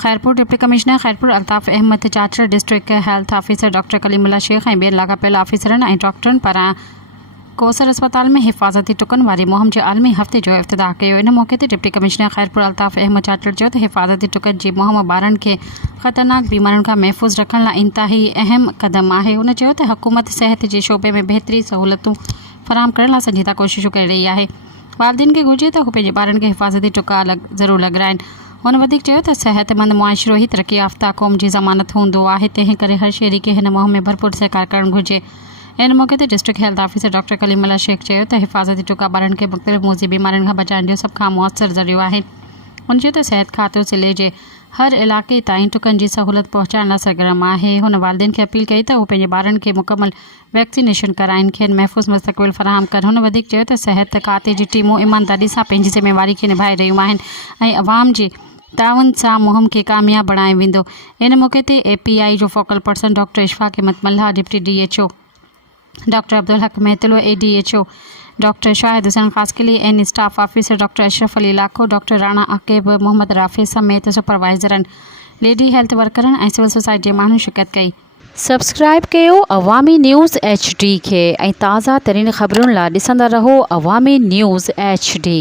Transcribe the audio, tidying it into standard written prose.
Khairpur deputy commissioner Khairpur Altaf Ahmed Chachar district health officer doctor Kalimullah Shaikh ऐं ॿियनि लाॻापियल ऑफिसरनि ऐं डॉक्टरनि पारां कोसर अस्पताल में हिफ़ाज़ती टुकनि वारी मुहिम जे आलमी हफ़्ते जो इफ़्तिताह कयो। इन मौक़े ते डिप्टी कमिश्नर खैरपुर अल्ताफ़ अहमद चाचर चयो त हिफ़ाज़ती टुकनि जी मुहिम ॿारनि खे ख़तरनाक बीमारियुनि खां महफ़ूज़ रखण लाइ इंतिहाई अहम क़दम आहे। हुन चयो त हुकूमत सिहत जे शोबे में बहितरी सहूलतूं फ़राहम करण लाइ संजीदा कोशिशूं करे रही आहे। वालिदैन खे घुरिजे त हू पंहिंजे ॿारनि खे हिफ़ाज़ती टुका ज़रूरु लॻाराइनि। हुन वधीक चयो त सेहतमंद मुआशिरो ई तरक़ी याफ़्ता क़ौम जी ज़मानत हूंदो आहे, तंहिं करे हर शहरी खे हिन मुहिम में भरपूर सहकार करणु घुरिजे। इन मौक़े ते district health officer doctor Kalimullah Sheikh चयो त हिफ़ाज़ती टुका ॿारनि खे मुख़्तलिफ़ मूज़ी बीमारियुनि खां बचाइण जो सभ खां मुअसर ज़रियो आहे। हुन चयो त सिहत खातो ज़िले जे हर इलाइक़े ताईं टुकनि जी सहूलत पहुचाइण लाइ सरगर्म आहे। हुन वालिदैन खे अपील कई त हू पंहिंजे ॿारनि खे मुकमल वैक्सीनेशन कराइनि, खेनि महफ़ूज़ मुस्तक़बिल फ़राहम कनि। हुन वधीक चयो त सिहत खाते जी टीमूं ईमानदारी सां पंहिंजी ज़िम्मेवारी खे निभाए रहियूं आहिनि ऐं अवाम जे ताउन सां मुहिम खे कामयाब बणाए वेंदो। इन मौक़े ते API जो focal person doctor Ishfaq Ahmed Malha, deputy DHO doctor Abdul Haq Mahtlo, ADHO doctor Shahid Hussain Khaskheli, एन staff officer doctor Ashraf Ali Lakho, doctor Rana Aqib, Mohammad Rafi समेत सुपरवाइज़रनि, लेडी हेल्थ वर्करनि ऐं सिविल सोसाइटी जे माण्हुनि शिरकत कई। सब्सक्राइब कयो अवामी न्यूज़ HD खे ऐं ताज़ा तरीन ख़बरुनि लाइ ॾिसंदा रहो अवामी न्यूज़ HD।